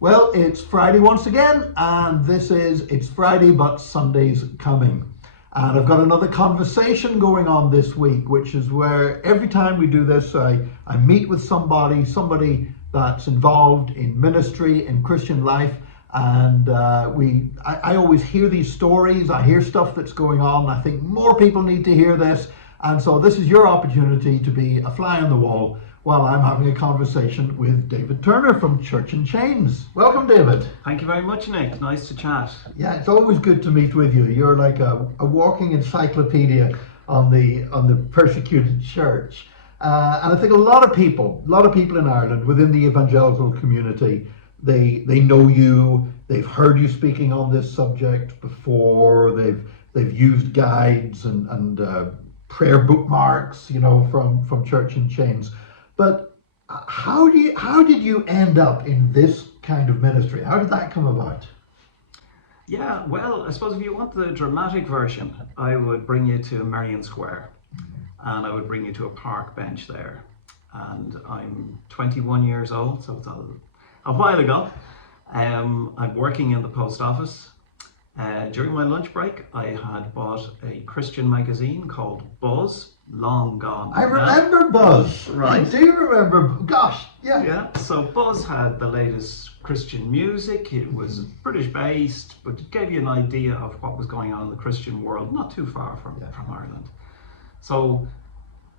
Well, it's Friday once again, and it's Friday, but Sunday's coming. And I've got another conversation going on this week, which is where every time we do this, I meet with somebody that's involved in ministry, in Christian life, and I always hear these stories, I hear stuff that's going on, and I think more people need to hear this, and so this is your opportunity to be a fly on the wall while I'm having a conversation with David Turner from Church in Chains. Welcome, David. Thank you very much, Nick. Nice to chat. Yeah, it's always good to meet with you. You're like a walking encyclopedia on the persecuted church. And I think a lot of people in Ireland within the evangelical community, they know you, they've heard you speaking on this subject before, they've used guides and prayer bookmarks, from Church in Chains. But how did you end up in this kind of ministry? How did that come about? Yeah, well, I suppose if you want the dramatic version, I would bring you to Merrion Square, and I would bring you to a park bench there. And I'm 21 years old, so it's a while ago. I'm working in the post office. During my lunch break, I had bought a Christian magazine called Buzz, long gone. I remember Buzz. Right. I do remember. Gosh, yeah. Yeah, so Buzz had the latest Christian music. It was British based, but it gave you an idea of what was going on in the Christian world, not too far from Ireland. So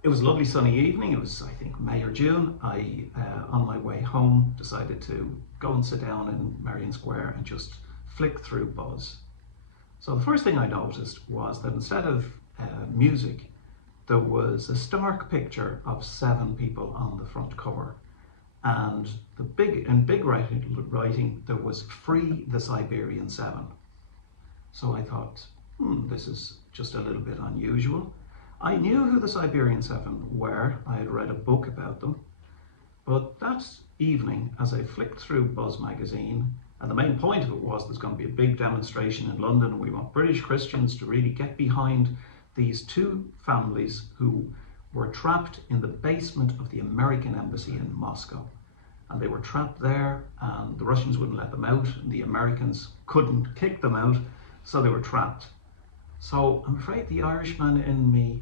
it was a lovely sunny evening. It was, I think, May or June. I, on my way home, decided to go and sit down in Merrion Square and just flick through Buzz. So the first thing I noticed was that instead of music, there was a stark picture of 7 people on the front cover. And in big writing, there was "Free the Siberian 7." So I thought, this is just a little bit unusual. I knew who the Siberian 7 were. I had read a book about them. But that evening, as I flicked through Buzz magazine, and the main point of it was there's going to be a big demonstration in London, and we want British Christians to really get behind these 2 families who were trapped in the basement of the American embassy in Moscow. And they were trapped there, and the Russians wouldn't let them out, and the Americans couldn't kick them out, so they were trapped. So I'm afraid the Irishman in me,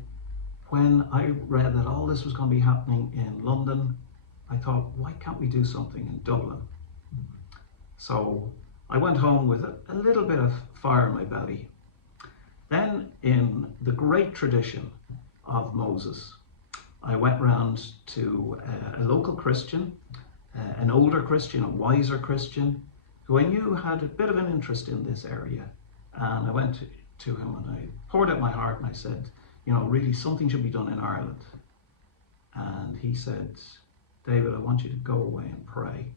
when I read that all this was going to be happening in London, I thought, why can't we do something in Dublin? So I went home with a little bit of fire in my belly. Then, in the great tradition of Moses, I went round to a local Christian, an older Christian, a wiser Christian, who I knew had a bit of an interest in this area. And I went to him and I poured out my heart and I said, really something should be done in Ireland. And he said, David, I want you to go away and pray,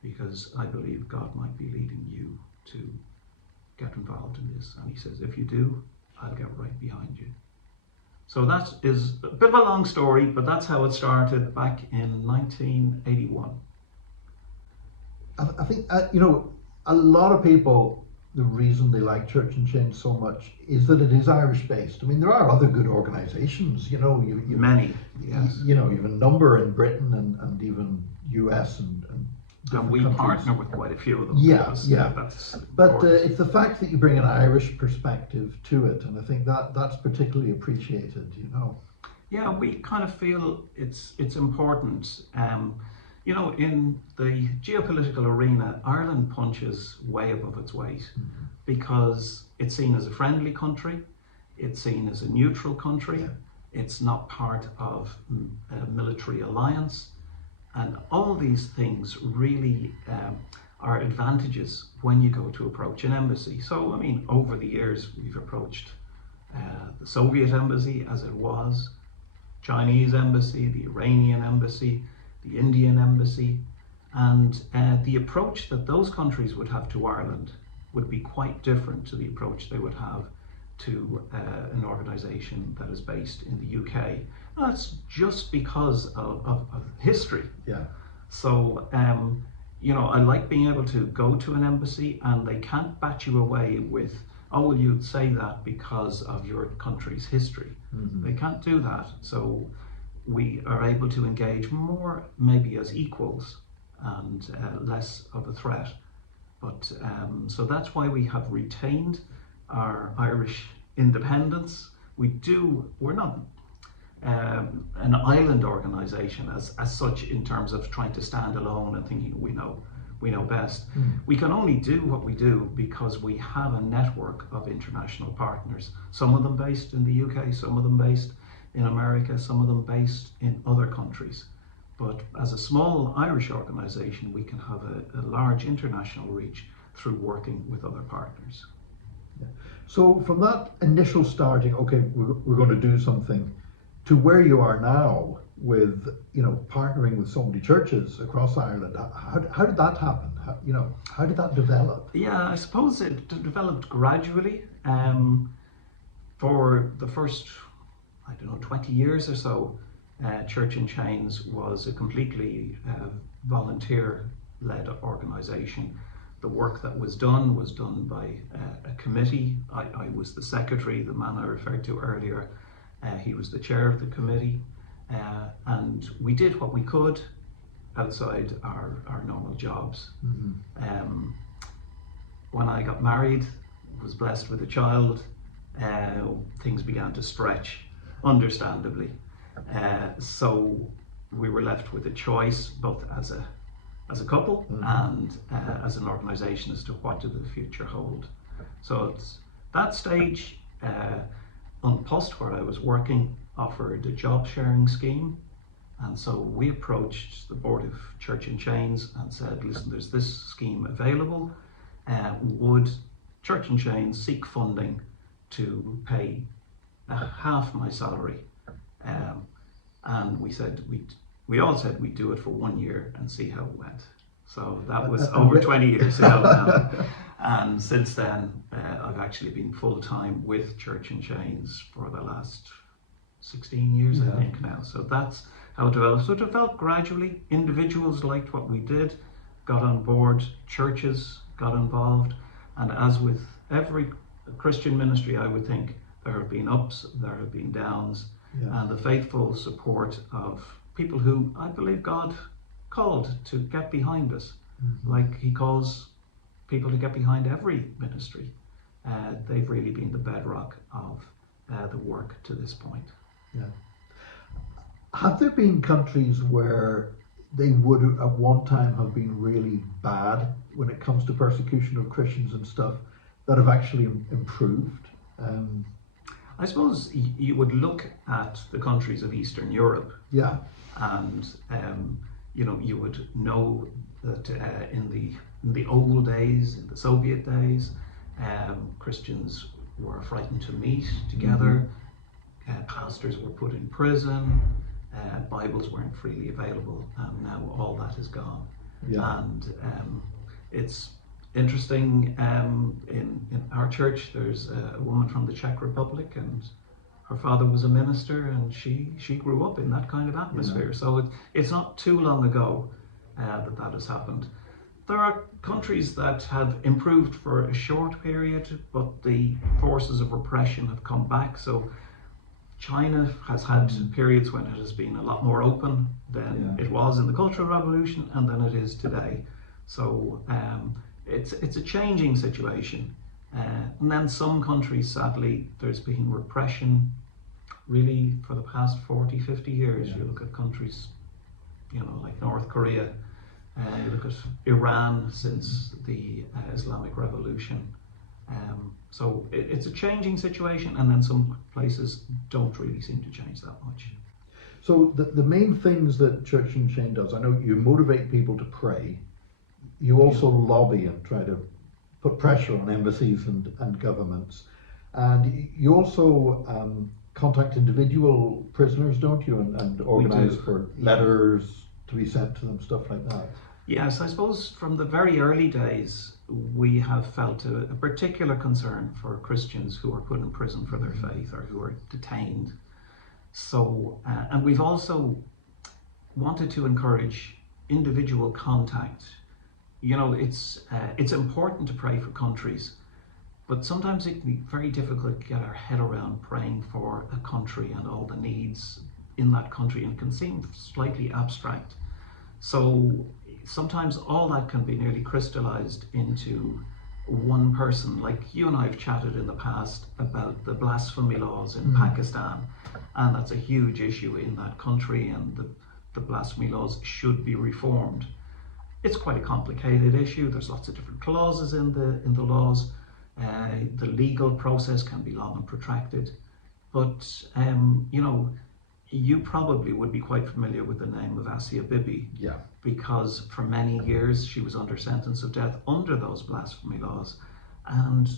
because I believe God might be leading you to get involved in this. And he says, if you do, I'll get right behind you. So that is a bit of a long story, but that's how it started back in 1981. I think, a lot of people, the reason they like Church in Chains so much is that it is Irish based. I mean, there are other good organizations, Many, yes. You have a number in Britain and even US and we countries. Partner with quite a few of them. Yeah. But it's the fact that you bring an Irish perspective to it, and I think that's particularly appreciated, Yeah, we kind of feel it's important. In the geopolitical arena, Ireland punches way above its weight because it's seen as a friendly country, it's seen as a neutral country, it's not part of a military alliance. And all these things really are advantages when you go to approach an embassy. So, over the years, we've approached the Soviet embassy as it was, Chinese embassy, the Iranian embassy, the Indian embassy, and the approach that those countries would have to Ireland would be quite different to the approach they would have to an organisation that is based in the UK. That's just because of history. Yeah. So, I like being able to go to an embassy and they can't bat you away with, oh, well, you'd say that because of your country's history. They can't do that. So we are able to engage more maybe as equals and less of a threat. But so that's why we have retained our Irish independence. We're not an island organisation as such, in terms of trying to stand alone and thinking we know best. We can only do what we do because we have a network of international partners, some of them based in the UK, some of them based in America, some of them based in other countries. But as a small Irish organisation, we can have a large international reach through working with other partners. Yeah. So from that initial starting, okay, we're going to do something, to where you are now with, partnering with so many churches across Ireland, how did that happen? How did that develop? Yeah, I suppose it developed gradually. For the first, 20 years or so, Church in Chains was a completely volunteer-led organisation. The work that was done by a committee. I was the secretary, the man I referred to earlier. He was the chair of the committee. And we did what we could outside our normal jobs. When I got married, was blessed with a child, things began to stretch, understandably. So we were left with a choice, both as a couple and as an organisation, as to what did the future hold. So it's that stage, An Post, where I was working, offered a job sharing scheme, and so we approached the board of Church in Chains and said, listen, there's this scheme available. Would Church in Chains seek funding to pay half my salary? And we all said we'd do it for 1 year and see how it went. So that was over 20 years ago now. And since then, I've actually been full-time with Church in Chains for the last 16 years, I think now. So that's how it developed. So it developed gradually. Individuals liked what we did, got on board, churches got involved. And as with every Christian ministry, I would think, there have been ups, there have been downs, and the faithful support of people who I believe God called to get behind us, like He calls people to get behind every ministry. They've really been the bedrock of the work to this point. Yeah. Have there been countries where they would at one time have been really bad when it comes to persecution of Christians and stuff, that have actually improved? I suppose you would look at the countries of Eastern Europe, and you would know that in the old days, in the Soviet days, Christians were frightened to meet together. Pastors were put in prison. Bibles weren't freely available, and now all that is gone. And it's interesting, in our church there's a woman from the Czech Republic, and her father was a minister, and she grew up in that kind of atmosphere. So it's not too long ago that has happened. There are countries that have improved for a short period, but the forces of repression have come back. So China has had periods when it has been a lot more open than it was in the Cultural Revolution and than it is today. So it's a changing situation. And then some countries, sadly, there's been repression really for the past 40, 50 years. You look at countries, like North Korea, you look at Iran since the Islamic Revolution. So it's a changing situation, and then some places don't really seem to change that much. So the main things that Church in Chains does, I know you motivate people to pray. You also lobby and try to put pressure on embassies and governments. And you also contact individual prisoners, don't you? And organise for letters to be sent to them, stuff like that. Yes, I suppose from the very early days, we have felt a particular concern for Christians who are put in prison for their faith or who are detained. So, and we've also wanted to encourage individual contact. It's important to pray for countries, but sometimes it can be very difficult to get our head around praying for a country and all the needs in that country, and it can seem slightly abstract. So sometimes all that can be nearly crystallized into one person. Like you and I have chatted in the past about the blasphemy laws in Pakistan, and that's a huge issue in that country, and the blasphemy laws should be reformed. It's quite a complicated issue. There's lots of different clauses in the laws. The legal process can be long and protracted, but you probably would be quite familiar with the name of Asia Bibi. Yeah. Because for many years she was under sentence of death under those blasphemy laws. And,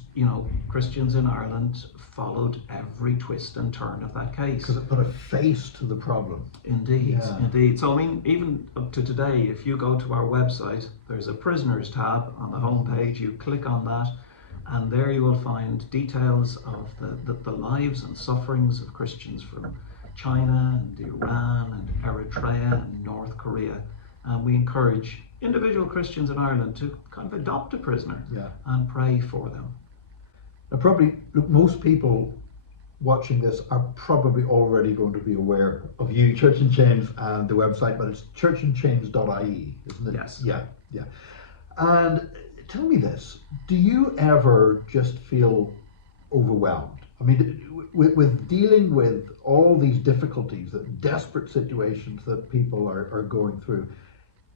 Christians in Ireland followed every twist and turn of that case. Because it put a face to the problem. Indeed, Yeah. indeed. So, even up to today, if you go to our website, there's a prisoners tab on the homepage. You click on that, and there you will find details of the lives and sufferings of Christians from China and Iran and Eritrea and North Korea. And we encourage individual Christians in Ireland to kind of adopt a prisoner and pray for them. Now, probably, look, most people watching this are probably already going to be aware of you, Church in Chains, and the website, but it's churchinchains.ie, isn't it? Yes. Yeah. And tell me this, do you ever just feel overwhelmed? I mean, with dealing with all these difficulties, the desperate situations that people are going through,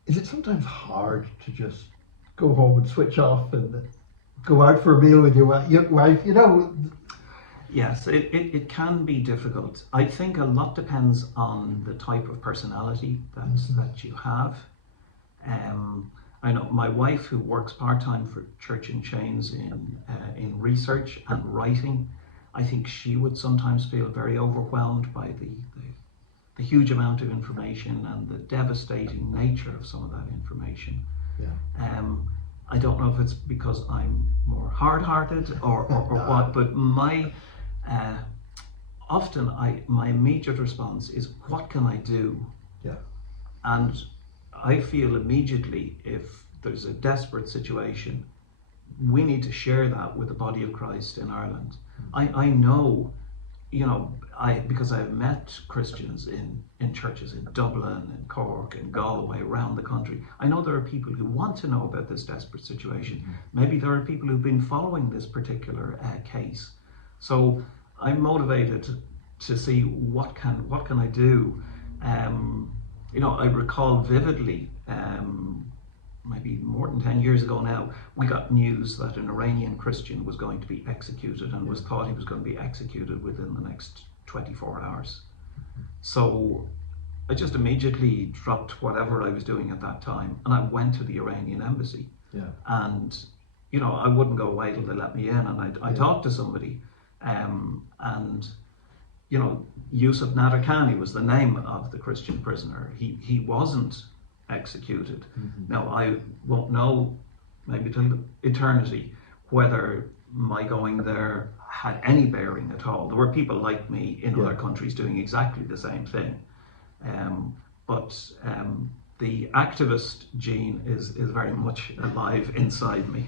is it sometimes hard to just go home and switch off and go out for a meal with your wife, Yes, it can be difficult. I think a lot depends on the type of personality that you have. I know my wife, who works part-time for Church in Chains in research and writing, I think she would sometimes feel very overwhelmed by the huge amount of information and the devastating nature of some of that information. Yeah. I don't know if it's because I'm more hard-hearted or what, but my immediate response is, what can I do? Yeah. And I feel immediately, if there's a desperate situation, we need to share that with the body of Christ in Ireland. I know, because I've met Christians in churches in Dublin, in Cork, in Galway, around the country. I know there are people who want to know about this desperate situation. Maybe there are people who've been following this particular case. So I'm motivated to see what can I do. I recall vividly, maybe more than 10 years ago now, we got news that an Iranian Christian was going to be executed, and was thought he was going to be executed within the next 24 hours. So I just immediately dropped whatever I was doing at that time, and I went to the Iranian embassy. Yeah. And I wouldn't go away till they let me in, and I talked to somebody, and Yusuf Nadarkhani was the name of the Christian prisoner. He wasn't executed. Now, I won't know, maybe till eternity, whether my going there had any bearing at all. There were people like me in other countries doing exactly the same thing. But the activist gene is very much alive inside me.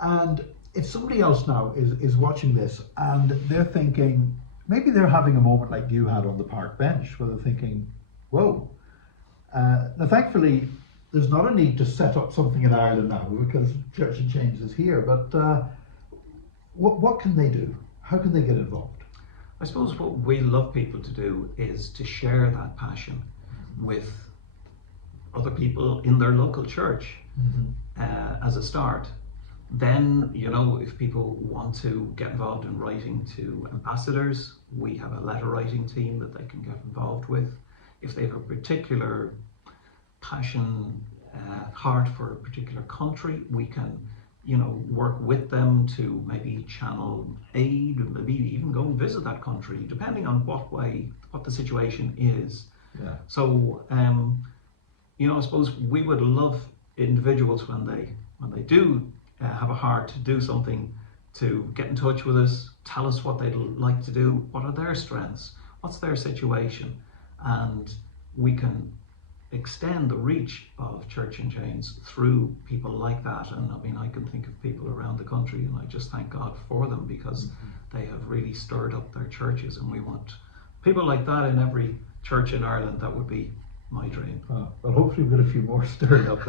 And if somebody else now is watching this and they're thinking, maybe they're having a moment like you had on the park bench, where they're thinking, whoa. Now, thankfully, there's not a need to set up something in Ireland now because Church in Chains is here, but what can they do? How can they get involved? I suppose what we love people to do is to share that passion with other people in their local church as a start. Then, if people want to get involved in writing to ambassadors, we have a letter writing team that they can get involved with. If they have a particular passion, heart for a particular country, we can, work with them to maybe channel aid, maybe even go and visit that country, depending on what the situation is. Yeah. So, I suppose we would love individuals when they do have a heart to do something, to get in touch with us, tell us what they'd like to do, what are their strengths, what's their situation, and we can extend the reach of Church in Chains through people like that. And I can think of people around the country, and I just thank God for them, because they have really stirred up their churches, and we want people like that in every church in Ireland. That would be my dream. Well, hopefully we've got a few more stirred up.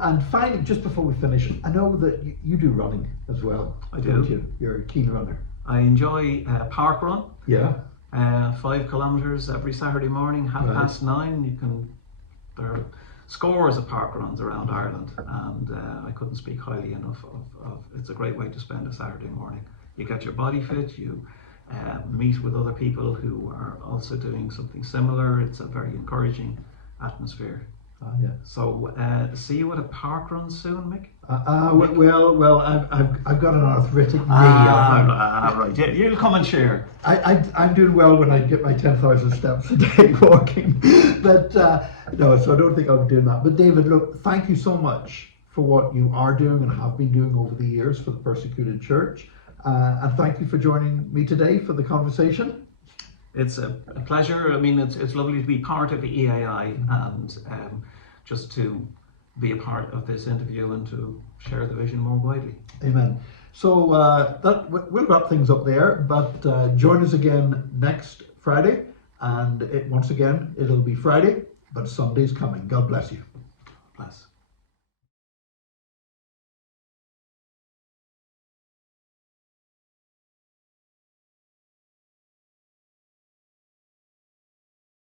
And finally, just before we finish, I know that you do running as well. I don't do. you? You're a keen runner. I enjoy park run. Yeah. 5 kilometres every Saturday morning, 9:30. There are scores of park runs around Ireland, and I couldn't speak highly enough of. It's a great way to spend a Saturday morning. You get your body fit. You meet with other people who are also doing something similar. It's a very encouraging atmosphere. Yeah. So see you at a park run soon, Mick? Well, I've got an arthritic knee. Right. Yeah, you'll come and share. I'm doing well when I get my 10,000 steps a day walking, but no, so I don't think I'll be doing that. But David, look, thank you so much for what you are doing and have been doing over the years for the persecuted church, and thank you for joining me today for the conversation. It's a pleasure. I mean, it's lovely to be part of the EAI and just to be a part of this interview and to share the vision more widely. Amen. So we'll wrap things up there, but join us again next Friday, and once again it'll be Friday, but Sunday's coming. God bless you. Bless.